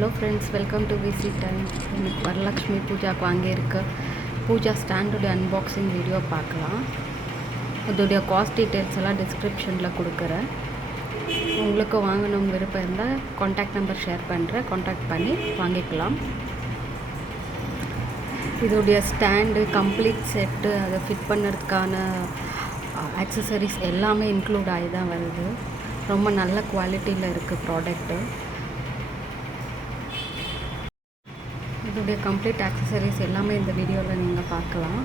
Hello friends, welcome to VC Time. இன்னைக்கு வரலக்ஷ்மி பூஜாக்கு வாங்கியிருக்க Pooja ஸ்டாண்டோட unboxing video பார்க்கலாம். அதோடைய காஸ்ட் டீட்டெயில்ஸ் எல்லாம் டிஸ்கிரிப்ஷனில் கொடுக்குறேன். உங்களுக்கு வாங்கணும் விருப்பம் இருந்தால் காண்டாக்ட் நம்பர் ஷேர் பண்ணுறேன், காண்டாக்ட் பண்ணி வாங்கிக்கலாம். இதோடைய ஸ்டாண்டு கம்ப்ளீட் செட்டு அதை ஃபிட் பண்ணுறதுக்கான ஆக்சசரிஸ் எல்லாமே இன்க்ளூட் ஆகி தான் வருது. ரொம்ப நல்ல குவாலிட்டியில் இருக்குது ப்ராடக்ட்டு. இதோடைய கம்ப்ளீட் ஆக்சசரிஸ் எல்லாமே இந்த வீடியோவில் நீங்கள் பார்க்கலாம்.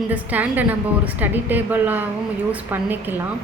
இந்த ஸ்டாண்டை நம்ம ஒரு ஸ்டடி டேபிளாகவும் யூஸ் பண்ணிக்கலாம்.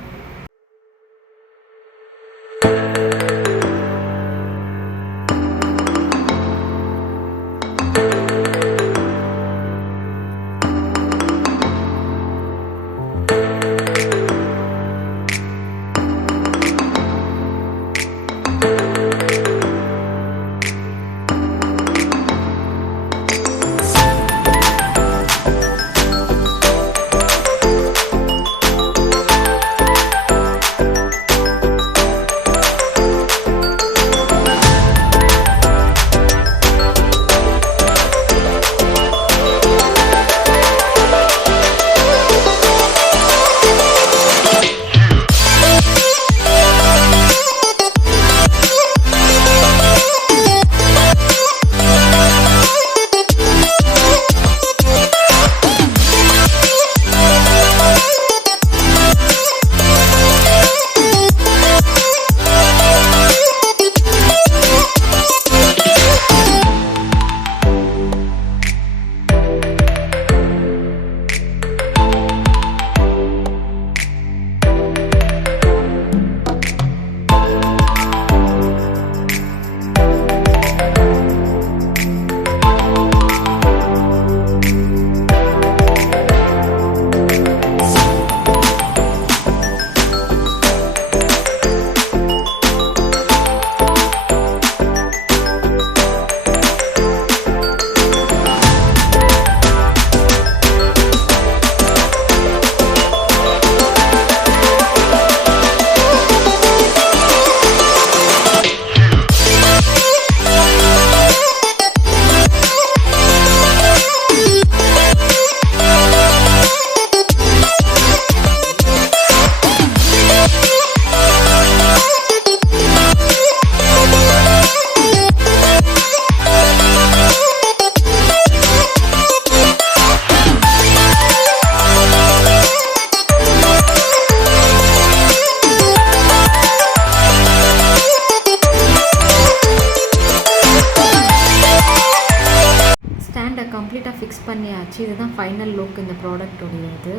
கம்ப்ளீட்டாக ஃபிக்ஸ் பண்ணியாச்சு. இதுதான் ஃபைனல் லுக் இந்த ப்ராடக்டோடையது.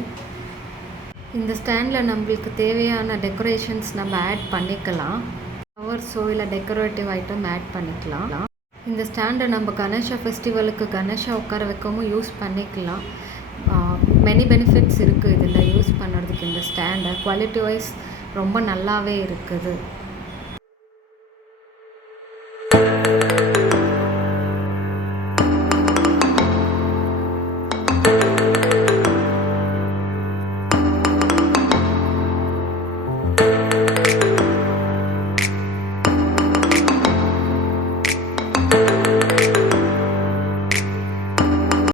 இந்த ஸ்டாண்டில் நம்மளுக்கு தேவையான டெக்கரேஷன்ஸ் நம்ம ஆட் பண்ணிக்கலாம். ஃப்ளவர்ஸோ இல்லை டெக்கரேட்டிவ் ஐட்டம் ஆட் பண்ணிக்கலாம். இந்த ஸ்டாண்டை நம்ம கணேஷா ஃபெஸ்டிவலுக்கு கணேஷா உட்கார வைக்கவும் யூஸ் பண்ணிக்கலாம். மெனி பெனிஃபிட்ஸ் இருக்குது இதில் யூஸ் பண்ணுறதுக்கு. இந்த ஸ்டாண்டை குவாலிட்டி வைஸ் ரொம்ப நல்லாவே இருக்குது.